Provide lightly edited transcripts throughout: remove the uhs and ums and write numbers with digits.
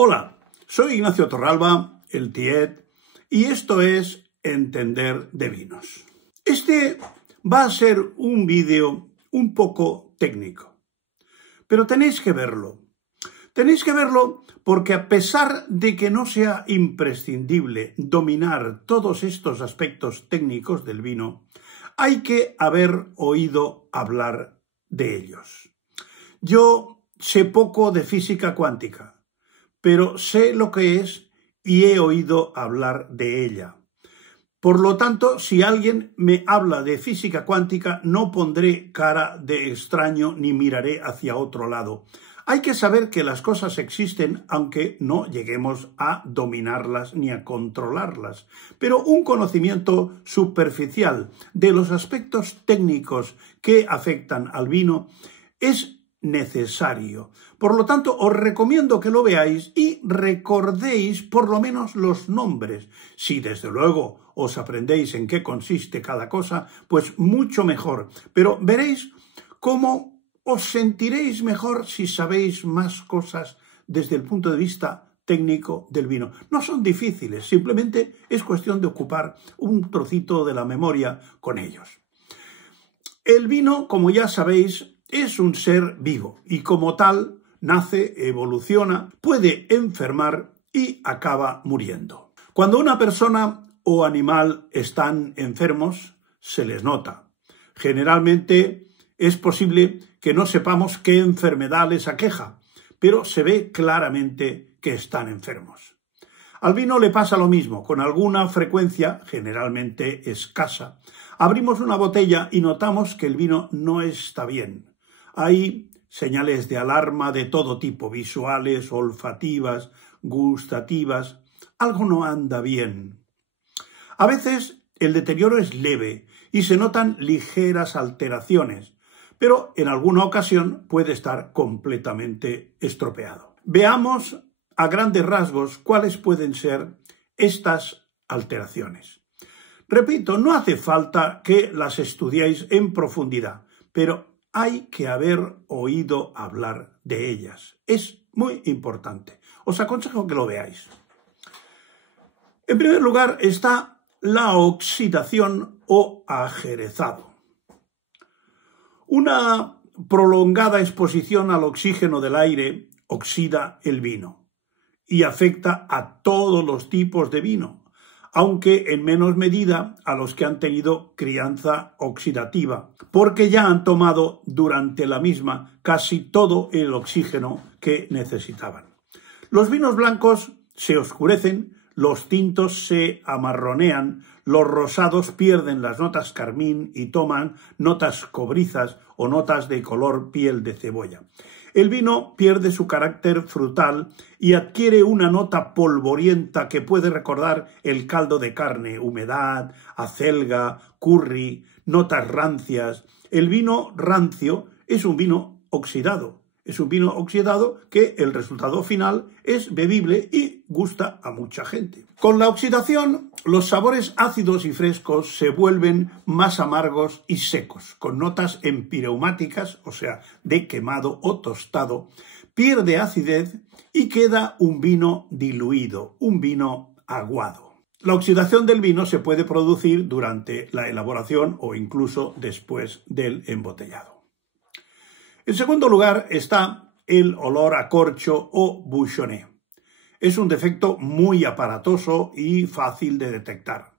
Hola, soy Ignacio Torralba, el Tiet, y esto es Entender de Vinos. Este va a ser un vídeo un poco técnico, pero tenéis que verlo. Tenéis que verlo porque a pesar de que no sea imprescindible dominar todos estos aspectos técnicos del vino, hay que haber oído hablar de ellos. Yo sé poco de física cuántica, pero sé lo que es y he oído hablar de ella. Por lo tanto, si alguien me habla de física cuántica, no pondré cara de extraño ni miraré hacia otro lado. Hay que saber que las cosas existen aunque no lleguemos a dominarlas ni a controlarlas. Pero un conocimiento superficial de los aspectos técnicos que afectan al vino es necesario. Por lo tanto, os recomiendo que lo veáis y recordéis por lo menos los nombres. Si desde luego os aprendéis en qué consiste cada cosa, pues mucho mejor. Pero veréis cómo os sentiréis mejor si sabéis más cosas desde el punto de vista técnico del vino. No son difíciles, simplemente es cuestión de ocupar un trocito de la memoria con ellos. El vino, como ya sabéis, es un ser vivo y como tal nace, evoluciona, puede enfermar y acaba muriendo. Cuando una persona o animal están enfermos, se les nota. Generalmente es posible que no sepamos qué enfermedad les aqueja, pero se ve claramente que están enfermos. Al vino le pasa lo mismo, con alguna frecuencia, generalmente escasa. Abrimos una botella y notamos que el vino no está bien. Hay señales de alarma de todo tipo, visuales, olfativas, gustativas. Algo no anda bien. A veces el deterioro es leve y se notan ligeras alteraciones, pero en alguna ocasión puede estar completamente estropeado. Veamos a grandes rasgos cuáles pueden ser estas alteraciones. Repito, no hace falta que las estudiéis en profundidad, pero hay que haber oído hablar de ellas. Es muy importante. Os aconsejo que lo veáis. En primer lugar está la oxidación o ajerezado. Una prolongada exposición al oxígeno del aire oxida el vino y afecta a todos los tipos de vino, aunque en menos medida a los que han tenido crianza oxidativa, porque ya han tomado durante la misma casi todo el oxígeno que necesitaban. Los vinos blancos se oscurecen, los tintos se amarronean, los rosados pierden las notas carmín y toman notas cobrizas o notas de color piel de cebolla. El vino pierde su carácter frutal y adquiere una nota polvorienta que puede recordar el caldo de carne, humedad, acelga, curry, notas rancias. El vino rancio es un vino oxidado. Es un vino oxidado que el resultado final es bebible y gusta a mucha gente. Con la oxidación, los sabores ácidos y frescos se vuelven más amargos y secos, con notas empireumáticas, o sea, de quemado o tostado, pierde acidez y queda un vino diluido, un vino aguado. La oxidación del vino se puede producir durante la elaboración o incluso después del embotellado. En segundo lugar está el olor a corcho o bouchonné. Es un defecto muy aparatoso y fácil de detectar.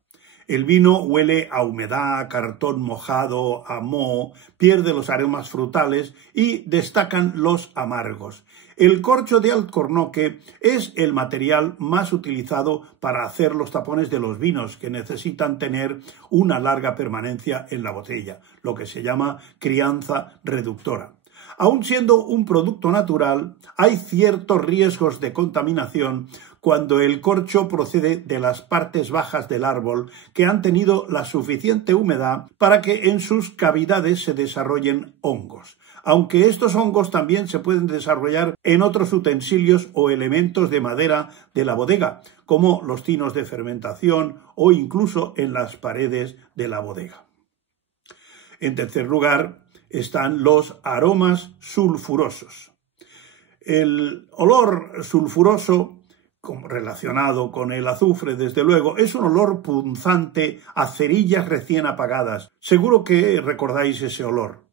El vino huele a humedad, cartón mojado, a moho, pierde los aromas frutales y destacan los amargos. El corcho de alcornoque es el material más utilizado para hacer los tapones de los vinos que necesitan tener una larga permanencia en la botella, lo que se llama crianza reductora. Aun siendo un producto natural, hay ciertos riesgos de contaminación cuando el corcho procede de las partes bajas del árbol que han tenido la suficiente humedad para que en sus cavidades se desarrollen hongos. Aunque estos hongos también se pueden desarrollar en otros utensilios o elementos de madera de la bodega, como los tinos de fermentación o incluso en las paredes de la bodega. En tercer lugar, están los aromas sulfurosos. El olor sulfuroso, relacionado con el azufre, desde luego, es un olor punzante a cerillas recién apagadas. Seguro que recordáis ese olor.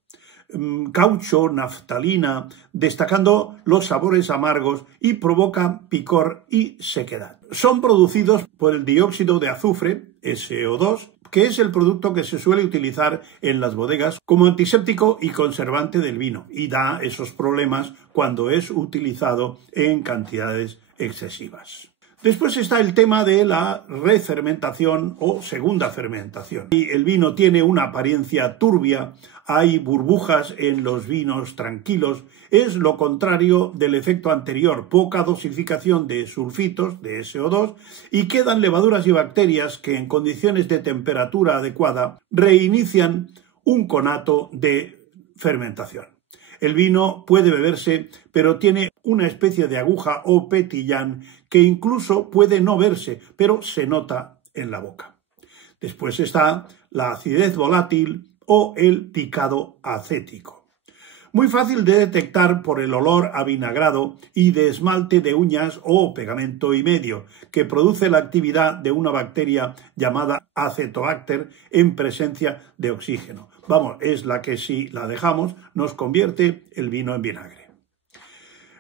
Caucho, naftalina, destacando los sabores amargos y provoca picor y sequedad. Son producidos por el dióxido de azufre, SO2, que es el producto que se suele utilizar en las bodegas como antiséptico y conservante del vino, y da esos problemas cuando es utilizado en cantidades excesivas. Después está el tema de la refermentación o segunda fermentación. Y el vino tiene una apariencia turbia, hay burbujas en los vinos tranquilos, es lo contrario del efecto anterior, poca dosificación de sulfitos, de SO2, y quedan levaduras y bacterias que en condiciones de temperatura adecuada reinician un conato de fermentación. El vino puede beberse, pero tiene una especie de aguja o petillán que incluso puede no verse, pero se nota en la boca. Después está la acidez volátil o el picado acético. Muy fácil de detectar por el olor avinagrado y de esmalte de uñas o pegamento y medio, que produce la actividad de una bacteria llamada Acetobacter en presencia de oxígeno. Vamos, es la que si la dejamos nos convierte el vino en vinagre.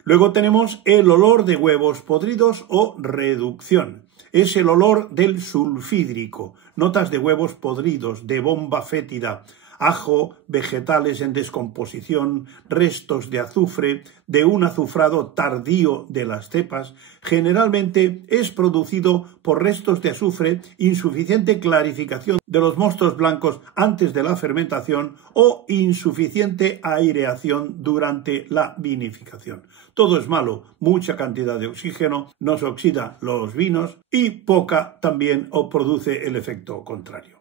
Luego tenemos el olor de huevos podridos o reducción. Es el olor del sulfídrico, notas de huevos podridos, de bomba fétida, ajo, vegetales en descomposición, restos de azufre, de un azufrado tardío de las cepas, generalmente es producido por restos de azufre, insuficiente clarificación de los mostos blancos antes de la fermentación o insuficiente aireación durante la vinificación. Todo es malo, mucha cantidad de oxígeno nos oxida los vinos y poca también produce el efecto contrario.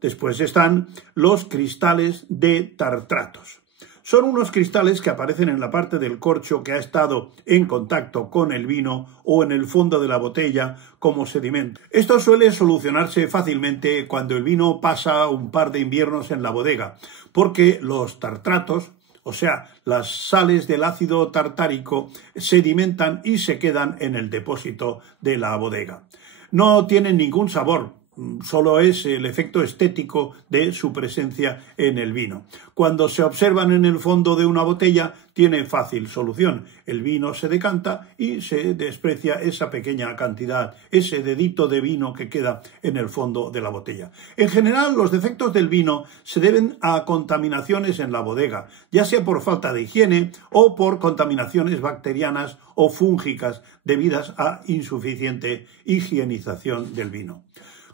Después están los cristales de tartratos. Son unos cristales que aparecen en la parte del corcho que ha estado en contacto con el vino o en el fondo de la botella como sedimento. Esto suele solucionarse fácilmente cuando el vino pasa un par de inviernos en la bodega, porque los tartratos, o sea, las sales del ácido tartárico, sedimentan y se quedan en el depósito de la bodega. No tienen ningún sabor. Solo es el efecto estético de su presencia en el vino. Cuando se observan en el fondo de una botella, tiene fácil solución. El vino se decanta y se desprecia esa pequeña cantidad, ese dedito de vino que queda en el fondo de la botella. En general, los defectos del vino se deben a contaminaciones en la bodega, ya sea por falta de higiene o por contaminaciones bacterianas o fúngicas debidas a insuficiente higienización del vino.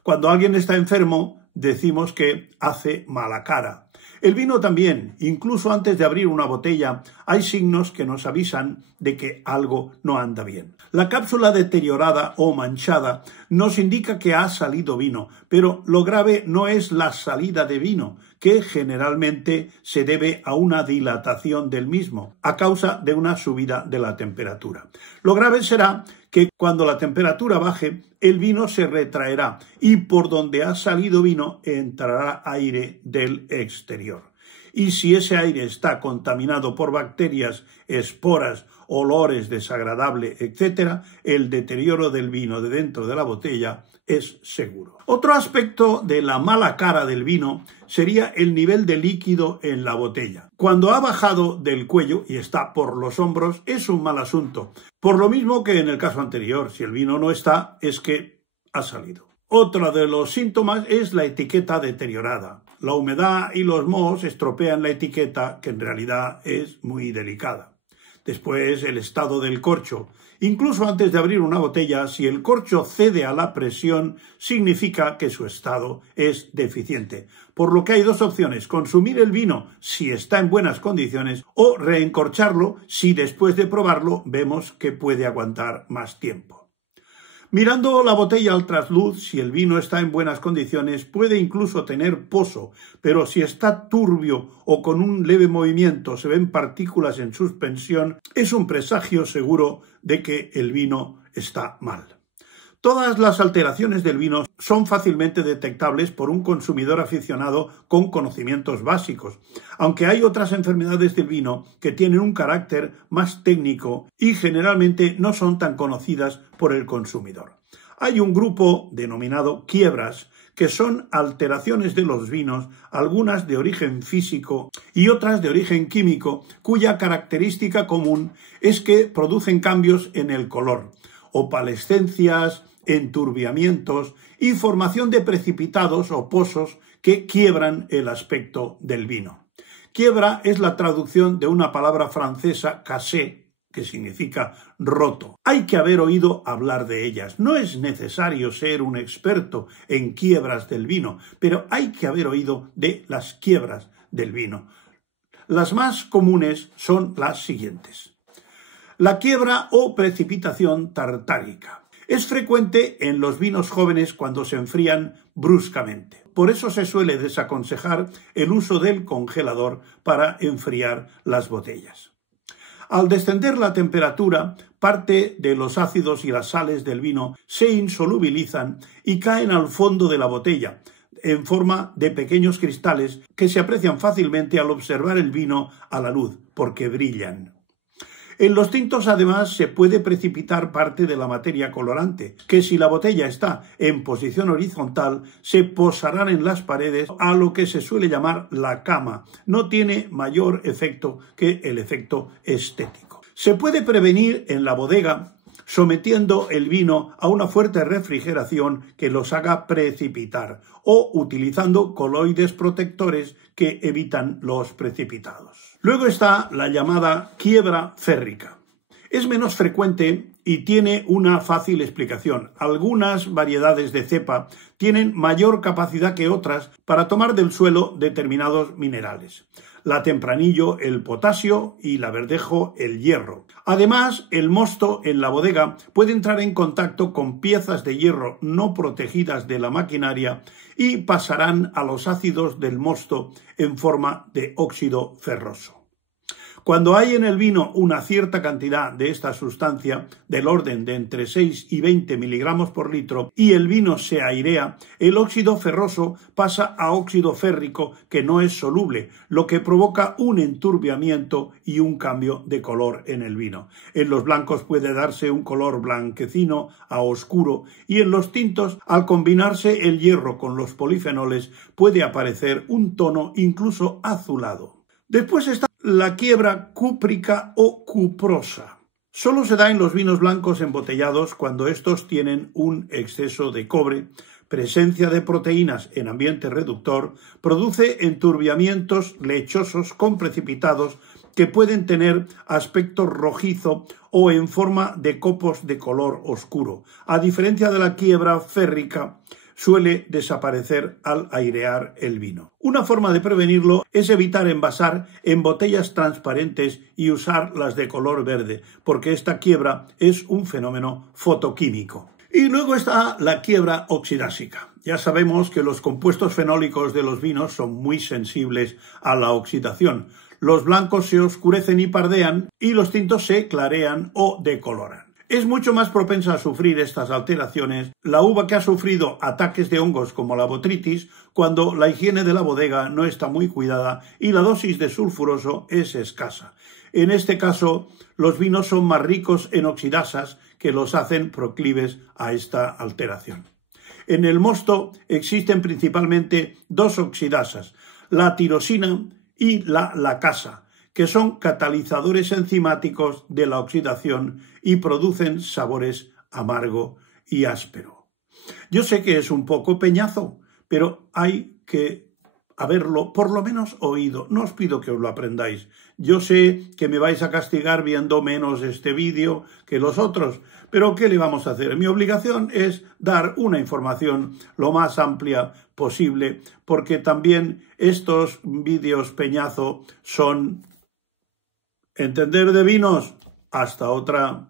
Cuando alguien está enfermo, decimos que hace mala cara. El vino también, incluso antes de abrir una botella, hay signos que nos avisan de que algo no anda bien. La cápsula deteriorada o manchada nos indica que ha salido vino, pero lo grave no es la salida de vino, que generalmente se debe a una dilatación del mismo, a causa de una subida de la temperatura. Lo grave será que cuando la temperatura baje, el vino se retraerá y por donde ha salido vino entrará aire del exterior. Y si ese aire está contaminado por bacterias, esporas, olores desagradables, etc., el deterioro del vino de dentro de la botella es seguro. Otro aspecto de la mala cara del vino sería el nivel de líquido en la botella. Cuando ha bajado del cuello y está por los hombros, es un mal asunto. Por lo mismo que en el caso anterior, si el vino no está, es que ha salido. Otro de los síntomas es la etiqueta deteriorada. La humedad y los mohos estropean la etiqueta, que en realidad es muy delicada. Después, el estado del corcho. Incluso antes de abrir una botella, si el corcho cede a la presión, significa que su estado es deficiente. Por lo que hay dos opciones: consumir el vino si está en buenas condiciones o reencorcharlo si después de probarlo vemos que puede aguantar más tiempo. Mirando la botella al trasluz, si el vino está en buenas condiciones, puede incluso tener pozo, pero si está turbio o con un leve movimiento se ven partículas en suspensión, es un presagio seguro de que el vino está mal. Todas las alteraciones del vino son fácilmente detectables por un consumidor aficionado con conocimientos básicos, aunque hay otras enfermedades del vino que tienen un carácter más técnico y generalmente no son tan conocidas por el consumidor. Hay un grupo denominado quiebras, que son alteraciones de los vinos, algunas de origen físico y otras de origen químico, cuya característica común es que producen cambios en el color, opalescencias, enturbiamientos y formación de precipitados o pozos que quiebran el aspecto del vino. Quiebra es la traducción de una palabra francesa, cassé, que significa roto. Hay que haber oído hablar de ellas. No es necesario ser un experto en quiebras del vino, pero hay que haber oído de las quiebras del vino. Las más comunes son las siguientes. La quiebra o precipitación tartárica. Es frecuente en los vinos jóvenes cuando se enfrían bruscamente. Por eso se suele desaconsejar el uso del congelador para enfriar las botellas. Al descender la temperatura, parte de los ácidos y las sales del vino se insolubilizan y caen al fondo de la botella, en forma de pequeños cristales que se aprecian fácilmente al observar el vino a la luz, porque brillan. En los tintos, además, se puede precipitar parte de la materia colorante, que si la botella está en posición horizontal, se posarán en las paredes a lo que se suele llamar la cama. No tiene mayor efecto que el efecto estético. Se puede prevenir en la bodega sometiendo el vino a una fuerte refrigeración que los haga precipitar o utilizando coloides protectores que evitan los precipitados. Luego está la llamada quiebra férrica. Es menos frecuente y tiene una fácil explicación. Algunas variedades de cepa tienen mayor capacidad que otras para tomar del suelo determinados minerales. La tempranillo, el potasio y la verdejo, el hierro. Además, el mosto en la bodega puede entrar en contacto con piezas de hierro no protegidas de la maquinaria y pasarán a los ácidos del mosto en forma de óxido ferroso. Cuando hay en el vino una cierta cantidad de esta sustancia, del orden de entre 6 y 20 miligramos por litro, y el vino se airea, el óxido ferroso pasa a óxido férrico que no es soluble, lo que provoca un enturbiamiento y un cambio de color en el vino. En los blancos puede darse un color blanquecino a oscuro y en los tintos, al combinarse el hierro con los polifenoles, puede aparecer un tono incluso azulado. Después está la quiebra cúprica o cuprosa. Solo se da en los vinos blancos embotellados cuando estos tienen un exceso de cobre, presencia de proteínas en ambiente reductor, produce enturbiamientos lechosos con precipitados que pueden tener aspecto rojizo o en forma de copos de color oscuro. A diferencia de la quiebra férrica, suele desaparecer al airear el vino. Una forma de prevenirlo es evitar envasar en botellas transparentes y usar las de color verde, porque esta quiebra es un fenómeno fotoquímico. Y luego está la quiebra oxidásica. Ya sabemos que los compuestos fenólicos de los vinos son muy sensibles a la oxidación. Los blancos se oscurecen y pardean y los tintos se clarean o decoloran. Es mucho más propensa a sufrir estas alteraciones la uva que ha sufrido ataques de hongos como la botrytis cuando la higiene de la bodega no está muy cuidada y la dosis de sulfuroso es escasa. En este caso, los vinos son más ricos en oxidasas que los hacen proclives a esta alteración. En el mosto existen principalmente dos oxidasas, la tirosina y la lacasa, que son catalizadores enzimáticos de la oxidación y producen sabores amargo y áspero. Yo sé que es un poco peñazo, pero hay que haberlo por lo menos oído. No os pido que os lo aprendáis. Yo sé que me vais a castigar viendo menos este vídeo que los otros, pero ¿qué le vamos a hacer? Mi obligación es dar una información lo más amplia posible, porque también estos vídeos peñazo son entender de vinos. Hasta otra.